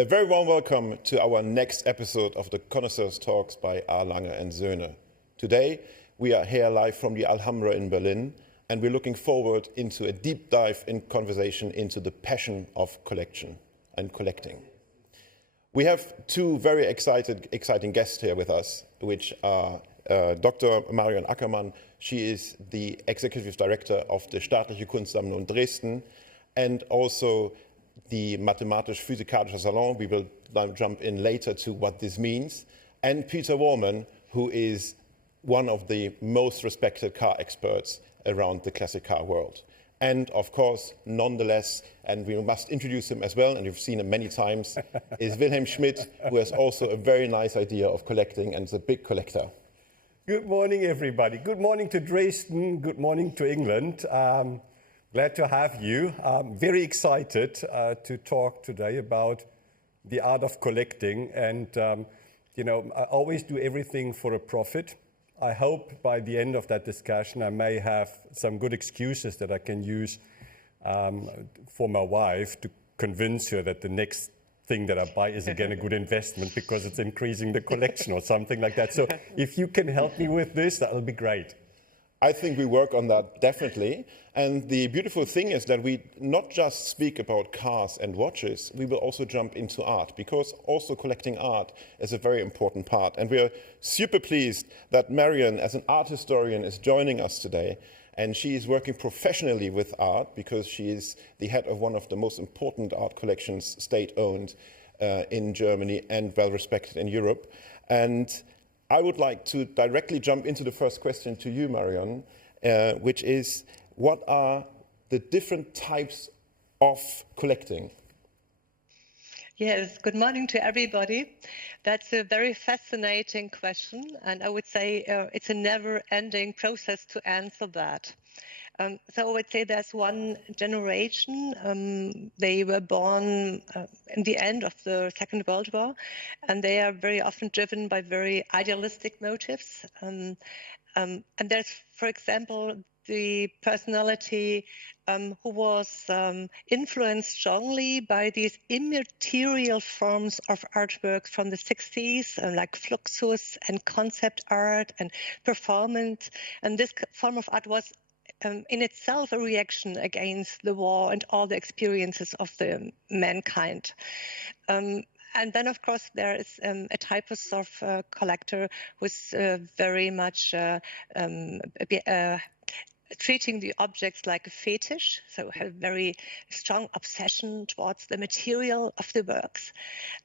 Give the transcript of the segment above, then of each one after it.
A very warm welcome to our next episode of the Connoisseurs Talks by a.lange and Söhne. Today, we are here live from the Alhambra in Berlin, and we're looking forward into a deep dive in conversation into the passion of collection and collecting. We have two very exciting guests here with us, which are Dr. Marion Ackermann. She is the Executive Director of the Staatliche Kunstsammlung Dresden, and also the Mathematisch-Physikalischer Salon. We will jump in later to what this means. And Peter Wallmann, who is one of the most respected car experts around the classic car world. And of course, nonetheless, and we must introduce him as well, and you've seen him many times, is Wilhelm Schmidt, who has also a very nice idea of collecting and is a big collector. Good morning, everybody. Good morning to Dresden. Good morning to England. Glad to have you. I'm very excited to talk today about the art of collecting. And, I always do everything for a profit. I hope by the end of that discussion, I may have some good excuses that I can use for my wife to convince her that the next thing that I buy is again a good investment because it's increasing the collection or something like that. So if you can help me with this, that'll be great. I think we work on that definitely. And the beautiful thing is that we not just speak about cars and watches, we will also jump into art, because also collecting art is a very important part. And we are super pleased that Marion, as an art historian, is joining us today. And she is working professionally with art because she is the head of one of the most important art collections, state-owned in Germany and well-respected in Europe. And I would like to directly jump into the first question to you, Marion, which is, what are the different types of collecting? Yes, good morning to everybody. That's a very fascinating question, and I would say it's a never-ending process to answer that. So I would say there's one generation, they were born in the end of the Second World War, and they are very often driven by very idealistic motives. And there's, for example, the personality who was influenced strongly by these immaterial forms of artwork from the 60s, like fluxus and concept art and performance. And this form of art was in itself a reaction against the war and all the experiences of the mankind. And then, of course, there is a type of collector who's very much treating the objects like a fetish, so have a very strong obsession towards the material of the works.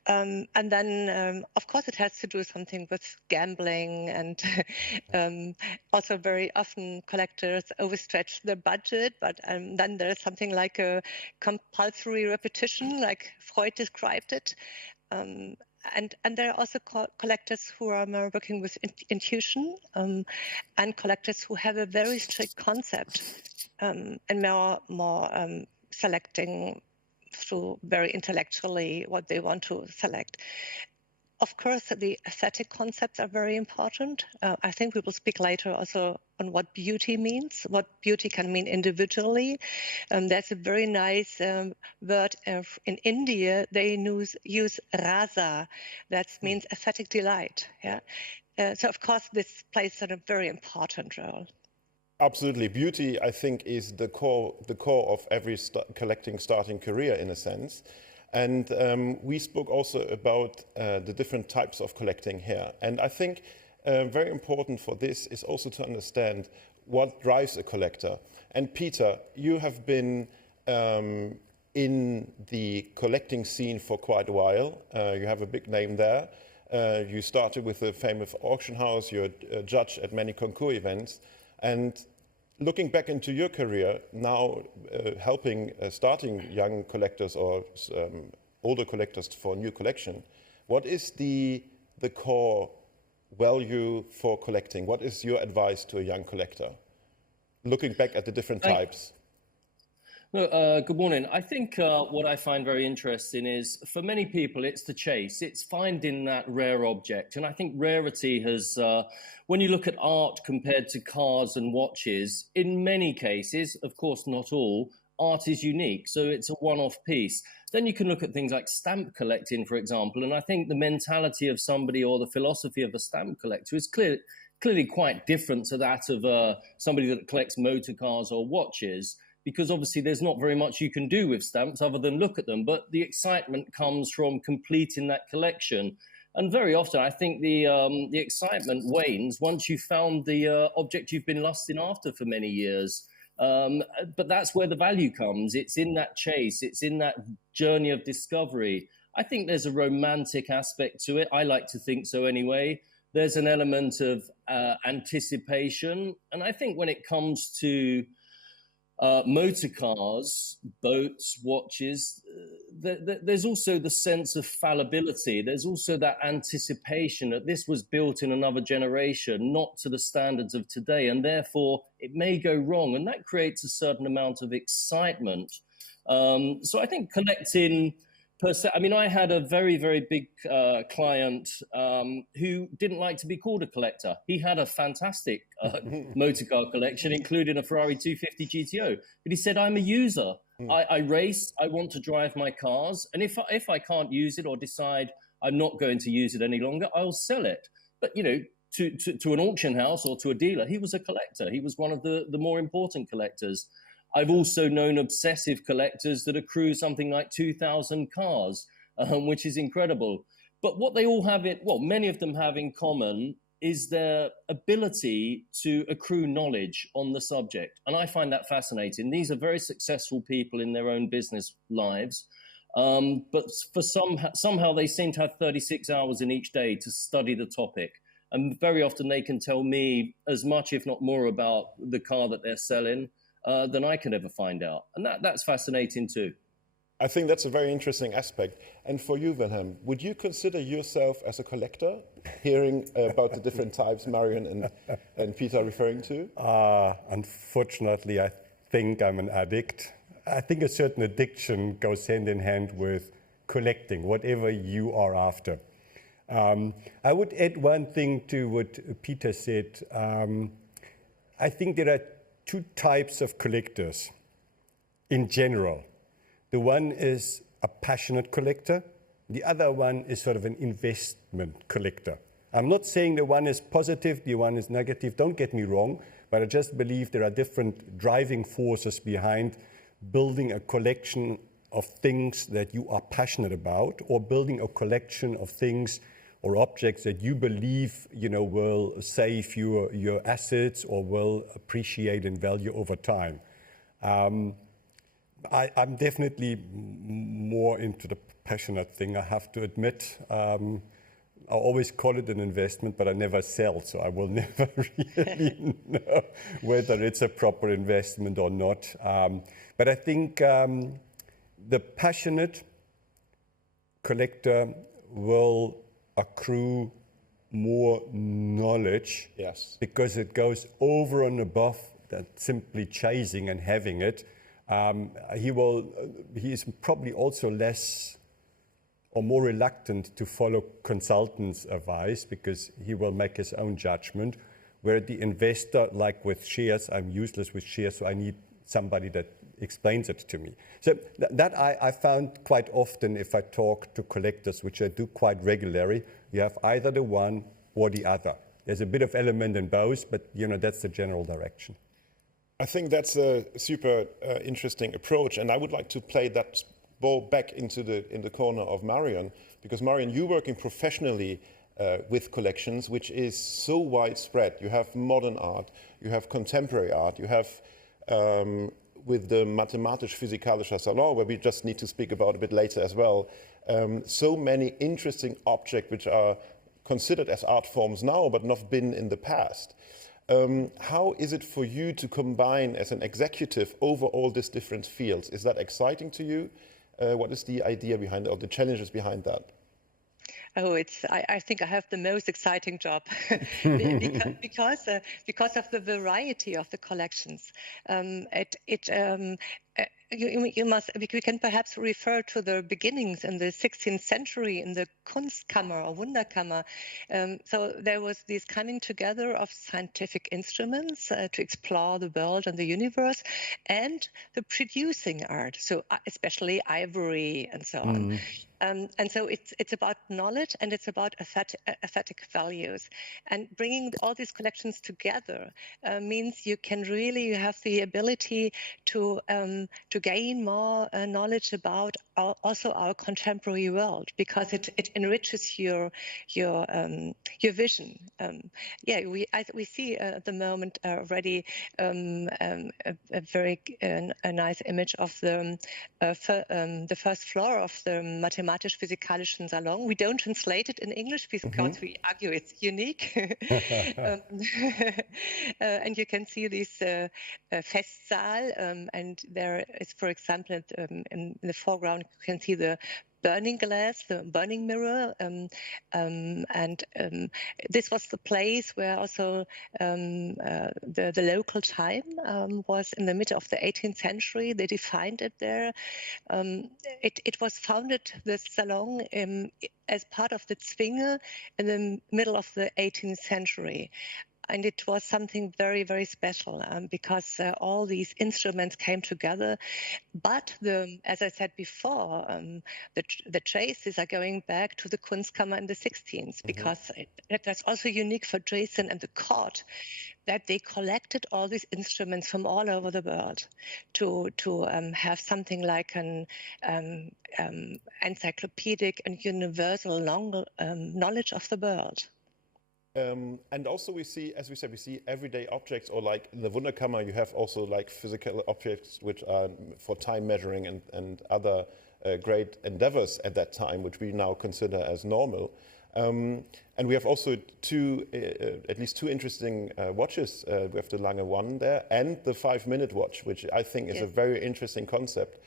And then, of course, it has to do something with gambling, and also very often collectors overstretch their budget, but then there's something like a compulsory repetition, like Freud described it. And there are also collectors who are more working with intuition, and collectors who have a very strict concept and more selecting through very intellectually what they want to select. Of course, the aesthetic concepts are very important. I think we will speak later also on what beauty means, what beauty can mean individually. There's a very nice word in India. They use rasa. That means aesthetic delight. Yeah. So, of course, this plays a very important role. Absolutely. Beauty, I think, is the core of every collecting starting career, in a sense. And we spoke also about the different types of collecting here. And I think very important for this is also to understand what drives a collector. And Peter, you have been in the collecting scene for quite a while. You have a big name there. You started with the famous auction house. You're a judge at many concours events. And looking back into your career, now starting young collectors or older collectors for a new collection, what is the core value for collecting? What is your advice to a young collector, looking back at the different types? Good morning. I think what I find very interesting is, for many people, it's the chase. It's finding that rare object. And I think rarity has, when you look at art compared to cars and watches, in many cases, of course not all, art is unique. So it's a one-off piece. Then you can look at things like stamp collecting, for example. And I think the mentality of somebody or the philosophy of a stamp collector is clearly quite different to that of somebody that collects motor cars or watches, because obviously there's not very much you can do with stamps other than look at them. But the excitement comes from completing that collection. And very often, I think the excitement wanes once you've found the object you've been lusting after for many years. But that's where the value comes. It's in that chase. It's in that journey of discovery. I think there's a romantic aspect to it. I like to think so anyway. There's an element of anticipation. And I think when it comes to motor cars, boats, watches, there's also the sense of fallibility. There's also that anticipation that this was built in another generation, not to the standards of today, and therefore it may go wrong, and that creates a certain amount of excitement. So I think collecting per se, I mean, I had a very, very big client who didn't like to be called a collector. He had a fantastic motor car collection, including a Ferrari 250 GTO. But he said, I'm a user. I race. I want to drive my cars. And if I can't use it or decide I'm not going to use it any longer, I'll sell it. But, you know, to an auction house or to a dealer, he was a collector. He was one of the more important collectors. I've also known obsessive collectors that accrue something like 2,000 cars, which is incredible. But what they all have, many of them have in common is their ability to accrue knowledge on the subject. And I find that fascinating. These are very successful people in their own business lives. But for somehow they seem to have 36 hours in each day to study the topic. And very often they can tell me as much, if not more, about the car that they're selling than I can ever find out. And that's fascinating too. I think that's a very interesting aspect. And for you, Wilhelm, would you consider yourself as a collector, hearing about the different types Marion and Peter are referring to? Unfortunately, I think I'm an addict. I think a certain addiction goes hand in hand with collecting, whatever you are after. I would add one thing to what Peter said. I think there are two types of collectors in general. The one is a passionate collector. The other one is sort of an investment collector. I'm not saying the one is positive, the one is negative. Don't get me wrong, but I just believe there are different driving forces behind building a collection of things that you are passionate about, or building a collection of things or objects that you believe, will save your assets or will appreciate in value over time. I'm definitely more into the passionate thing, I have to admit. I always call it an investment, but I never sell, so I will never really know whether it's a proper investment or not. But I think the passionate collector will accrue more knowledge, yes, because it goes over and above that simply chasing and having it. He is probably also less or more reluctant to follow consultants' advice because he will make his own judgment. Where the investor, like with shares, I'm useless with shares, so I need somebody that explains it to me. So that I found quite often if I talk to collectors, which I do quite regularly, you have either the one or the other. There's a bit of element in both, but that's the general direction. I think that's a super interesting approach, and I would like to play that ball back in the corner of Marion, because Marion, you're working professionally with collections, which is so widespread. You have modern art, you have contemporary art, you have with the Mathematisch-Physikalischer Salon, where we just need to speak about a bit later as well, so many interesting objects which are considered as art forms now, but not been in the past. How is it for you to combine as an executive over all these different fields? Is that exciting to you? What is the idea behind it, or the challenges behind that? Oh, I think I have the most exciting job because of the variety of the collections. We can perhaps refer to the beginnings in the 16th century in the Kunstkammer or Wunderkammer. So there was this coming together of scientific instruments to explore the world and the universe, and the producing art, so especially ivory and so on. And so it's about knowledge, and it's about aesthetic values. And bringing all these collections together means you have the ability to gain more knowledge about also our contemporary world, because it enriches your vision. We see at the moment already a very nice image of the first floor of the Mathematisch-Physikalischen Salon. We don't translate it in English because we argue it's unique. And you can see this Festsaal, and there is, for example, in the foreground, you can see the burning glass, the burning mirror, and this was the place where also the local time was in the middle of the 18th century. They defined it there. It was founded, the salon, as part of the Zwinge in the middle of the 18th century. And it was something very, very special because all these instruments came together. But as I said before, the traces are going back to the Kunstkammer in the 16th, because that's also unique for Dresden and the court, that they collected all these instruments from all over the world to have something like an encyclopedic and universal knowledge of the world. And also we see, as we said, we see everyday objects, or like in the Wunderkammer, you have also like physical objects which are for time measuring and other great endeavors at that time, which we now consider as normal. And we have also at least two interesting watches. We have the Lange 1 there and the 5-minute watch, which I think is a very interesting concept.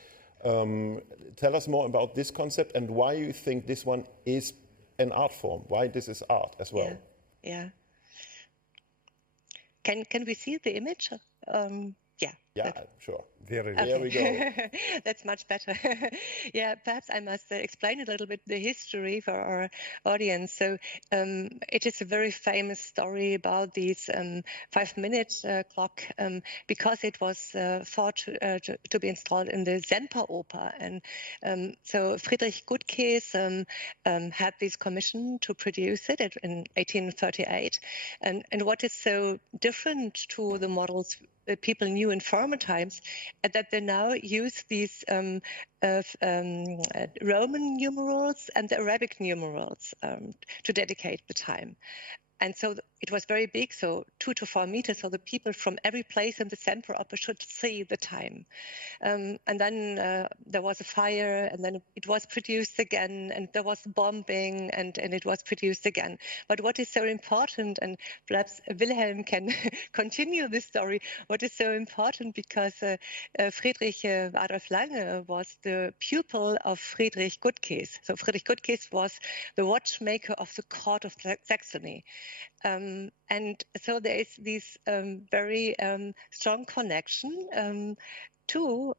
Tell us more about this concept and why you think this one is an art form, why this is art as well. Yeah. Can we see the image? Yeah, sure. There we go. That's much better. Yeah, perhaps I must explain a little bit the history for our audience. So it is a very famous story about this 5-minute clock, because it was thought to be installed in the Semperoper. And so Friedrich Gutkäs had this commission to produce it in 1838. And what is so different to the models that people knew in former times, that they now use these Roman numerals and the Arabic numerals to dedicate the time. And so it was very big, so 2 to 4 meters, so the people from every place in the Semperoper should see the time. And then there was a fire, and then it was produced again, and there was bombing, and it was produced again. But what is so important, and perhaps Wilhelm can continue this story, what is so important, because Friedrich Adolf Lange was the pupil of Friedrich Gutkäs. So Friedrich Gutkäs was the watchmaker of the court of Saxony. And so there is this very strong connection to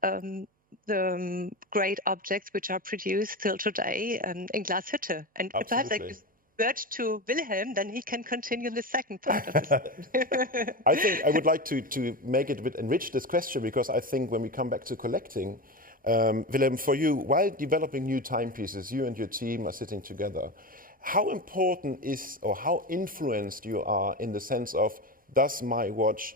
the great objects which are produced till today in Glashütte. And perhaps I give word to Wilhelm, then he can continue the second part of the story. I think I would like to make it a bit enrich this question, because I think when we come back to collecting, Wilhelm, for you, while developing new timepieces, you and your team are sitting together. How important is, or how influenced you are in the sense of, does my watch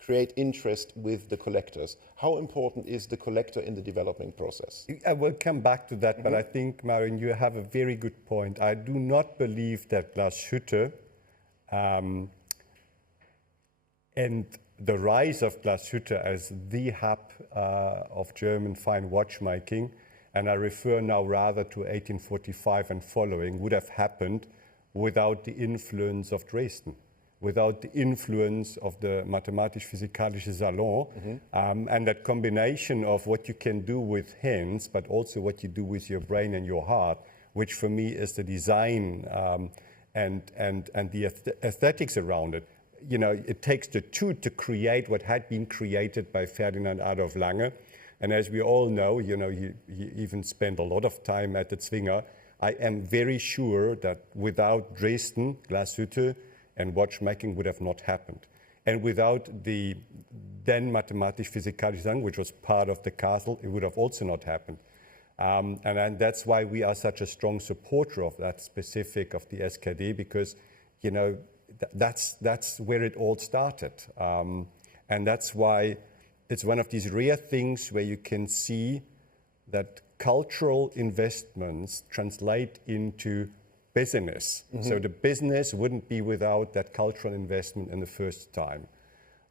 create interest with the collectors? How important is the collector in the developing process? I will come back to that, but I think, Marion, you have a very good point. I do not believe that Glashütte and the rise of Glashütte as the hub of German fine watchmaking, and I refer now rather to 1845 and following, would have happened without the influence of Dresden, without the influence of the mathematisch-physikalische Salon. And that combination of what you can do with hands, but also what you do with your brain and your heart, which for me is the design and the aesthetics around it. You know, it takes the two to create what had been created by Ferdinand Adolf Lange. And as we all know, you know, he even spent a lot of time at the Zwinger. I am very sure that without Dresden, Glashütte, and watchmaking would have not happened. And without the then mathematisch-physikalische Salon, which was part of the castle, it would have also not happened. And that's why we are such a strong supporter of that specific of the SKD, because, you know, that's where it all started. And that's why it's one of these rare things where you can see that cultural investments translate into business. So the business wouldn't be without that cultural investment in the first time.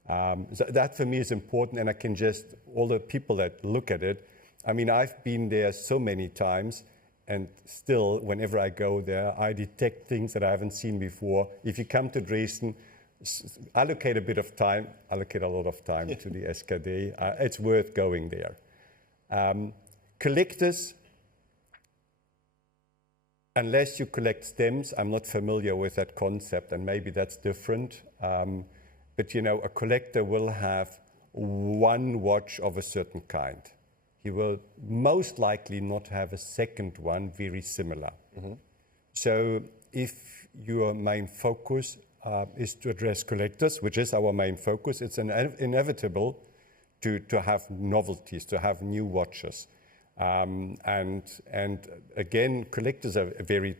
So that for me is important, and I can just, all the people that look at it, I mean, I've been there so many times, and still, whenever I go there, I detect things that I haven't seen before. If you come to Dresden, allocate a bit of time, allocate a lot of time to the SKD. It's worth going there. Collectors, unless you collect stems, I'm not familiar with that concept, and maybe that's different. But, you know, a collector will have one watch of a certain kind. He will most likely not have a second one very similar. So if your main focus is to address collectors, which is our main focus, it's inevitable to have novelties, to have new watches. And again, collectors are very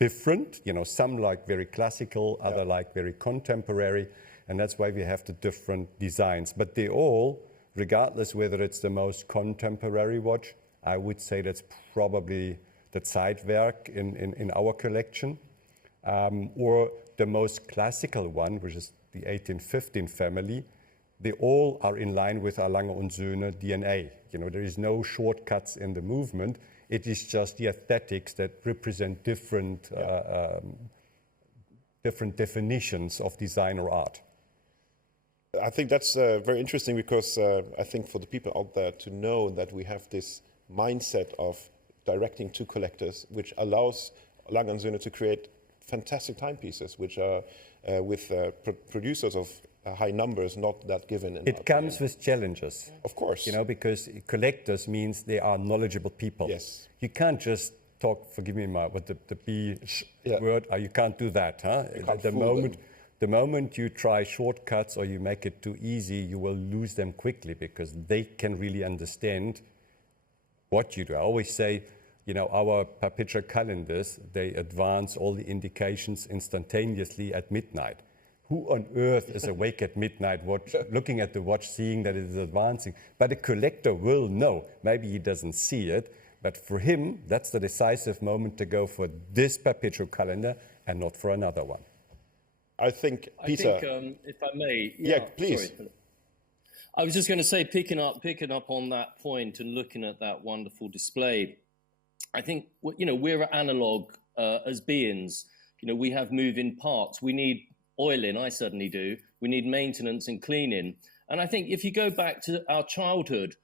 different. You know, some like very classical, other like very contemporary, and that's why we have the different designs. But they all, regardless whether it's the most contemporary watch, I would say that's probably the Zeitwerk in our collection, or the most classical one, which is the 1815 family. They all are in line with a.lange and Söhne DNA. You know, there is no shortcuts in the movement. It is just the aesthetics that represent different definitions of design or art. I think that's very interesting, because I think for the people out there to know that we have this mindset of directing to collectors, which allows a.lange and Söhne to create fantastic timepieces, which are with producers of high numbers, not that given. It comes with challenges. Of course. You know, because collectors means they are knowledgeable people. Yes. You can't just talk, forgive me with the B word, you can't do that. Huh? The moment you try shortcuts or you make it too easy, you will lose them quickly, because they can really understand what you do. I always say, you know, our perpetual calendars, they advance all the indications instantaneously at midnight. Who on earth is awake at midnight looking at the watch, seeing that it is advancing? But a collector will know. Maybe he doesn't see it, but for him, that's the decisive moment to go for this perpetual calendar and not for another one. I think, Peter. I think, if I may. Yeah, please. Sorry. I was just going to say, picking up on that point and looking at that wonderful display, I think, you know, we're analog as beings. You know, we have moving parts. We need oiling, I certainly do. We need maintenance and cleaning. And I think if you go back to our childhood,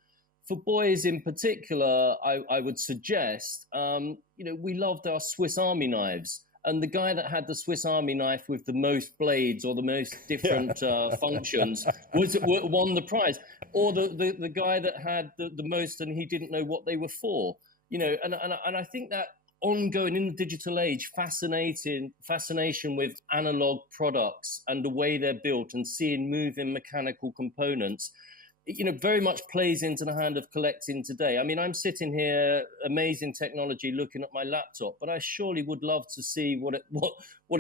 for boys in particular, I would suggest, you know, we loved our Swiss Army knives. And the guy that had the Swiss Army knife with the most blades or the most different functions won the prize. Or the guy that had the most and he didn't know what they were for. You know, and I think that ongoing in the digital age fascination with analog products and the way they're built and seeing moving mechanical components, you know, very much plays into the hand of collecting today. I mean, I'm sitting here, amazing technology, looking at my laptop, but I surely would love to see what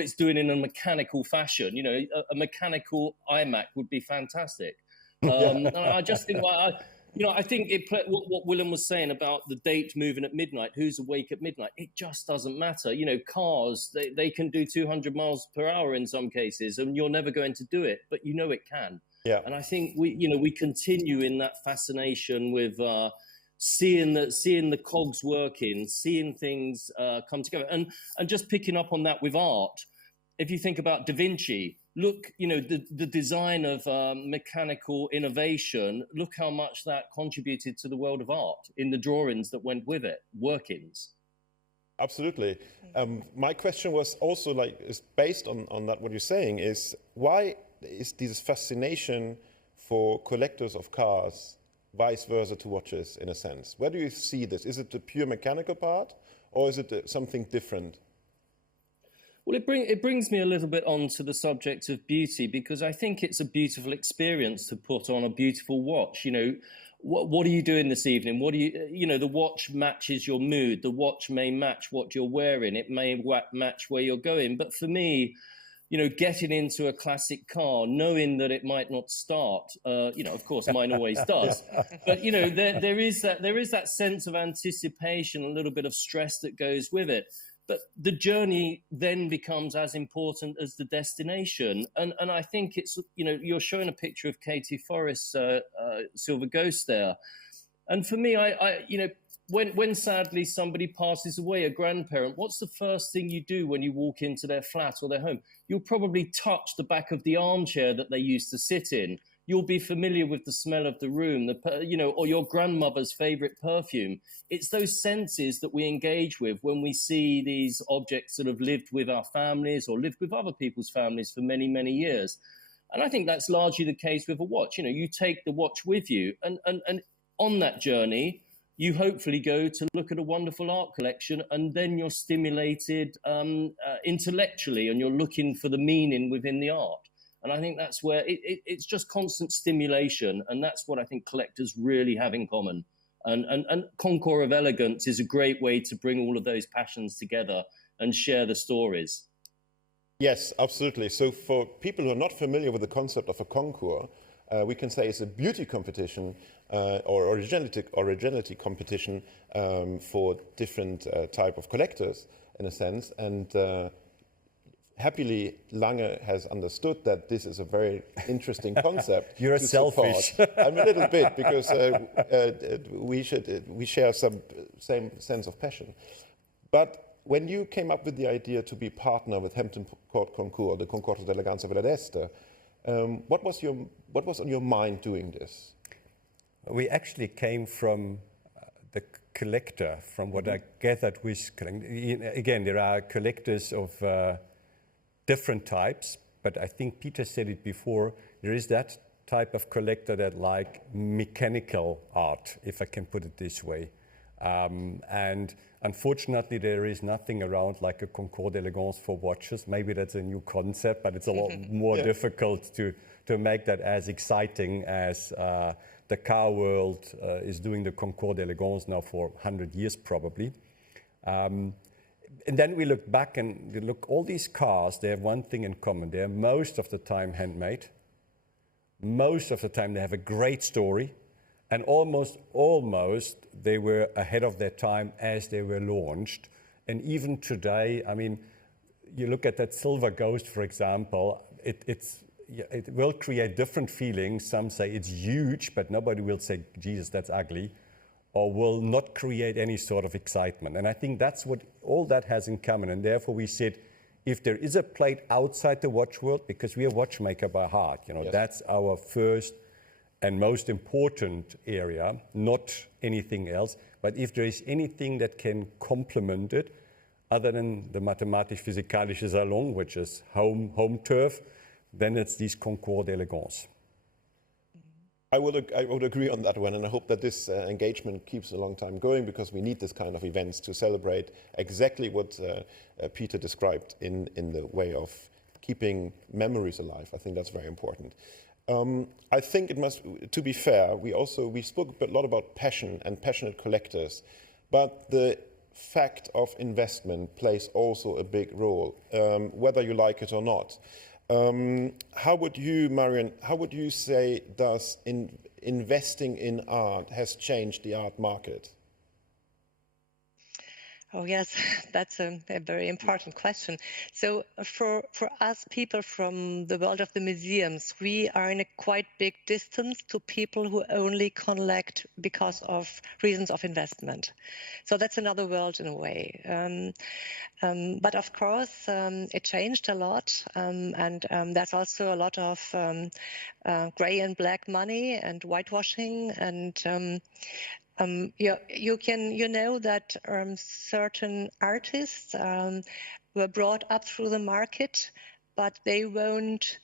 it's doing in a mechanical fashion. You know, a mechanical iMac would be fantastic. And I just think, I think what Wilhelm was saying about the date moving at midnight, who's awake at midnight, it just doesn't matter. You know, cars, they can do 200 miles per hour in some cases, and you're never going to do it, but you know it can. Yeah. And I think we continue in that fascination with seeing the cogs working, seeing things come together, and just picking up on that with art. if you think about Da Vinci, look, the design of mechanical innovation, look how much that contributed to the world of art in the drawings that went with it, workings. Absolutely. My question was also is based on that, what you're saying is, why is this fascination for collectors of cars vice versa to watches, in a sense? Where do you see this? Is it the pure mechanical part, or is it something different? Well, it brings me a little bit on to the subject of beauty, because I think it's a beautiful experience to put on a beautiful watch. What are you doing this evening? What do the watch matches your mood. The watch may match what you're wearing. It may match where you're going. But for me, getting into a classic car, knowing that it might not start, of course, mine always does. But, there is that sense of anticipation, a little bit of stress that goes with it. But the journey then becomes as important as the destination. And I think it's, you're showing a picture of Katie Forrest's Silver Ghost there. And for me, when sadly somebody passes away, a grandparent, what's the first thing you do when you walk into their flat or their home? You'll probably touch the back of the armchair that they used to sit in. You'll be familiar with the smell of the room, or your grandmother's favorite perfume. It's those senses that we engage with when we see these objects that have lived with our families or lived with other people's families for many, many years. And I think that's largely the case with a watch. You take the watch with you, and on that journey, you hopefully go to look at a wonderful art collection, and then you're stimulated intellectually, and you're looking for the meaning within the art. And I think that's where it's just constant stimulation. And that's what I think collectors really have in common. And Concours of Elegance is a great way to bring all of those passions together and share the stories. Yes, absolutely. So for people who are not familiar with the concept of a concours, we can say it's a beauty competition or originality competition for different type of collectors, in a sense. And happily, Lange has understood that this is a very interesting concept. You're selfish. I'm a little bit, because we share some same sense of passion. But when you came up with the idea to be partner with Hampton Court Concours, the Concorso d'Eleganza Villa d'Este, what was on your mind doing this? We actually came from the collector, from what I gathered with. Again, there are collectors of different types, but I think Peter said it before, there is that type of collector that like mechanical art, if I can put it this way. And unfortunately, there is nothing around like a Concours d'Elegance for watches. Maybe that's a new concept, but it's a lot more difficult to make that as exciting as the car world is doing the Concours d'Elegance now for 100 years probably. And then we look back and we look, all these cars, they have one thing in common. They're most of the time handmade. Most of the time they have a great story. And almost they were ahead of their time as they were launched. And even today, I mean, you look at that Silver Ghost, for example, it will create different feelings. Some say it's huge, but nobody will say, Jesus, that's ugly, or will not create any sort of excitement. And I think that's what all that has in common. And therefore we said, if there is a plate outside the watch world, because we are watchmaker by heart, that's our first and most important area, not anything else. But if there is anything that can complement it, other than the mathematisch-physikalische Salon, which is home turf, then it's these Concours d'Elegance. I would agree on that one, and I hope that this engagement keeps a long time going, because we need this kind of events to celebrate exactly what Peter described in the way of keeping memories alive. I think that's very important. I think it must, to be fair, we spoke a lot about passion and passionate collectors, but the fact of investment plays also a big role, whether you like it or not. How would you, Marion, say does investing in art has changed the art market? Oh, yes, that's a very important question. So for us people from the world of the museums, we are in a quite big distance to people who only collect because of reasons of investment. So that's another world in a way. But of course, it changed a lot. And there's also a lot of gray and black money and whitewashing and you know that certain artists were brought up through the market, but they won't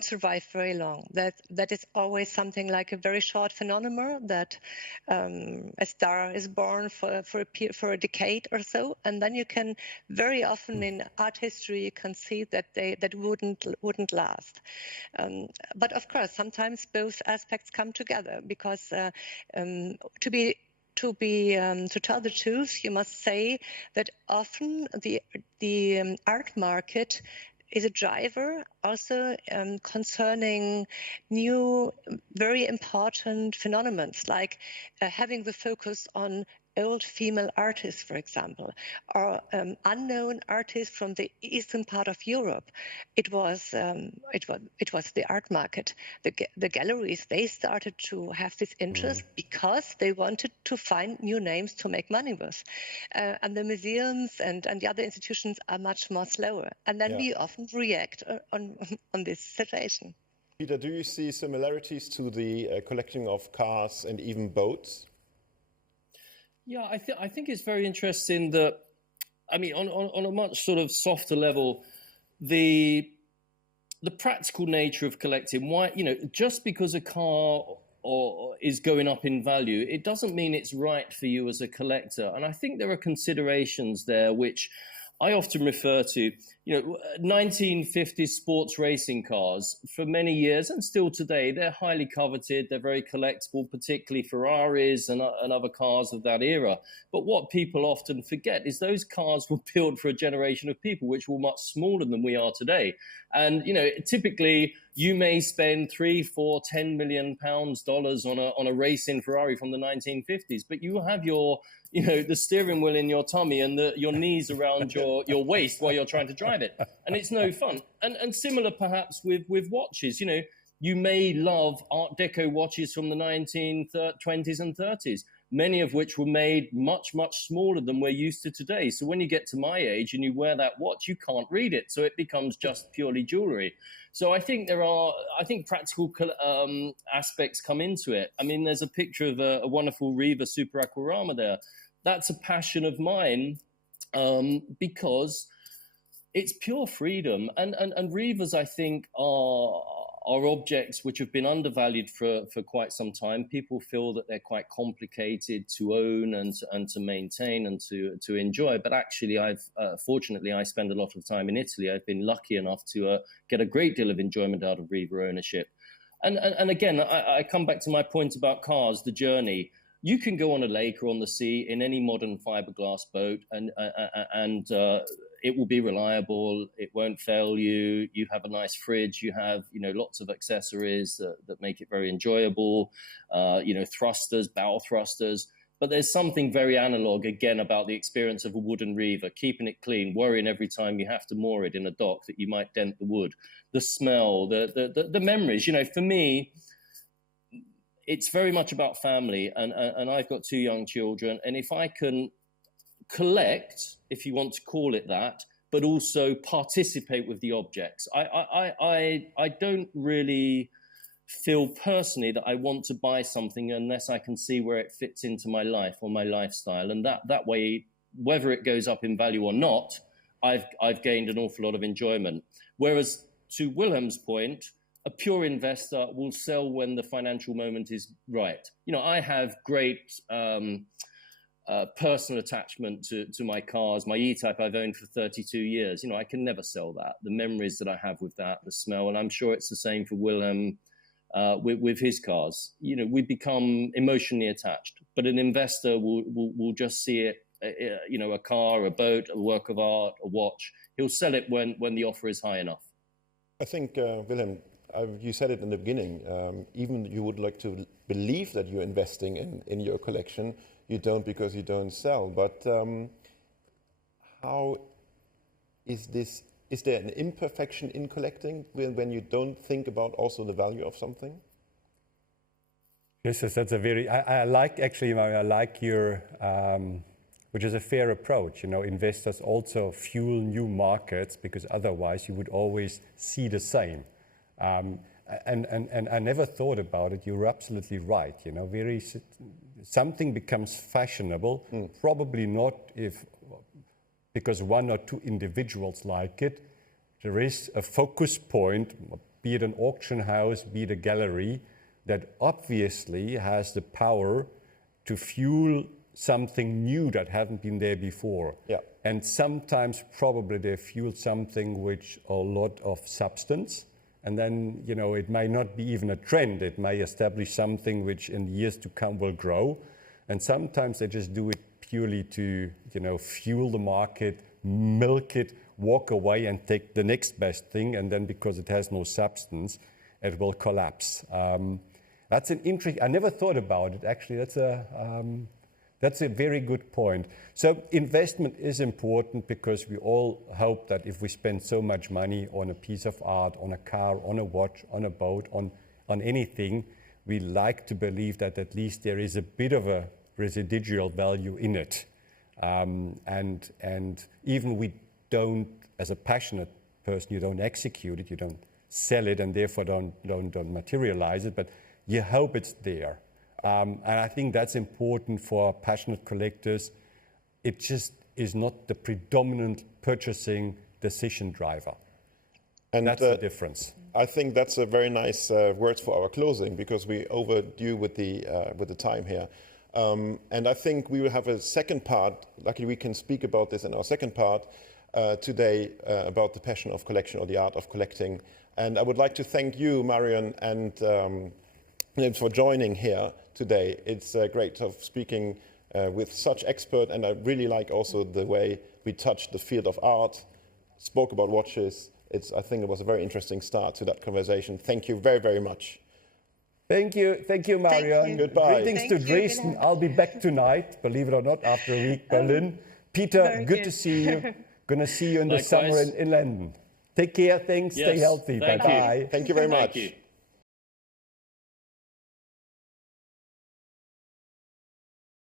survive very long. That is always something like a very short phenomenon that a star is born for a decade or so, and then you can very often in art history you can see that that wouldn't last. But of course, sometimes both aspects come together because to tell the truth, you must say that often the art market is a driver also concerning new, very important phenomena, like having the focus on old female artists, for example, or unknown artists from the eastern part of Europe. It was the art market. The galleries, they started to have this interest because they wanted to find new names to make money with. And the museums and the other institutions are much more slower. And then we often react on this situation. Peter, do you see similarities to the collecting of cars and even boats? Yeah, I think it's very interesting that, I mean, on a much sort of softer level, the practical nature of collecting. Why, just because a car is going up in value, it doesn't mean it's right for you as a collector. And I think there are considerations there which I often refer to, 1950s sports racing cars for many years and still today, they're highly coveted. They're very collectible, particularly Ferraris and other cars of that era. But what people often forget is those cars were built for a generation of people which were much smaller than we are today. And, typically you may spend $3, $4, $10 million on a racing Ferrari from the 1950s, but you have your the steering wheel in your tummy and your knees around your waist while you're trying to drive it. And it's no fun. And similar perhaps with watches, you may love Art Deco watches from the 1920s and 30s, many of which were made much, much smaller than we're used to today. So when you get to my age and you wear that watch, you can't read it. So it becomes just purely jewelry. So I think practical aspects come into it. I mean, there's a picture of a wonderful Riva Super Aquarama there. That's a passion of mine because it's pure freedom. And Rivas, I think, are objects which have been undervalued for quite some time. People feel that they're quite complicated to own and to maintain and to enjoy. But actually, fortunately, I spend a lot of time in Italy. I've been lucky enough to get a great deal of enjoyment out of Riva ownership. And again, I come back to my point about cars, the journey. You can go on a lake or on the sea in any modern fiberglass boat and it will be reliable. It won't fail you. You have a nice fridge. You have, lots of accessories that make it very enjoyable. Thrusters, bow thrusters. But there's something very analog, again, about the experience of a wooden Riva, keeping it clean, worrying every time you have to moor it in a dock that you might dent the wood. The smell, the memories. For me, it's very much about family. And I've got 2 young children. And if I can collect, if you want to call it that, but also participate with the objects. I don't really feel personally that I want to buy something unless I can see where it fits into my life or my lifestyle. And that way, whether it goes up in value or not, I've gained an awful lot of enjoyment. Whereas to Wilhelm's point, a pure investor will sell when the financial moment is right. I have great personal attachment to my cars. My E-Type I've owned for 32 years. I can never sell that. The memories that I have with that, the smell, and I'm sure it's the same for Wilhelm with his cars. We become emotionally attached. But an investor will just see it, a car, a boat, a work of art, a watch. He'll sell it when the offer is high enough. I think, Wilhelm, you said it in the beginning, even you would like to believe that you're investing in your collection, you don't because you don't sell. But how is this? Is there an imperfection in collecting when you don't think about also the value of something? Yes, that's a very. I like actually. I like your, which is a fair approach. You know, investors also fuel new markets because otherwise you would always see the same. And I never thought about it. You're absolutely right. You know, something becomes fashionable. Probably not because one or two individuals like it. There is a focus point, be it an auction house, be it a gallery, that obviously has the power to fuel something new that hadn't been there before. Yeah. And sometimes probably they fuel something which a lot of substance. And then, you know, it might not be even a trend. It may establish something which in years to come will grow. And sometimes they just do it purely to, you know, fuel the market, milk it, walk away and take the next best thing. And then because it has no substance, it will collapse. That's an interesting, I never thought about it. Actually, that's a very good point. So investment is important because we all hope that if we spend so much money on a piece of art, on a car, on a watch, on a boat, on anything, we like to believe that at least there is a bit of a residual value in it. And even we don't, as a passionate person, you don't execute it, you don't sell it, and therefore don't materialize it, but you hope it's there. And I think that's important for passionate collectors. It just is not the predominant purchasing decision driver. And that's the difference. I think that's a very nice words for our closing because we overdue with the time here. And I think we will have a second part. Luckily, we can speak about this in our second part today about the passion of collection or the art of collecting. And I would like to thank you, Marion, and for joining here today. It's great of speaking with such expert, and I really like also the way we touched the field of art, spoke about watches. I think it was a very interesting start to that conversation. Thank you very, very much. Thank you, Marion. Thank you. Goodbye. Greetings to Dresden. I'll be back tonight, believe it or not, after a week Berlin. Peter, good to see you. Gonna see you in the summer in London. Take care, thanks, stay healthy. Bye-bye. Thank you very much. Thank you.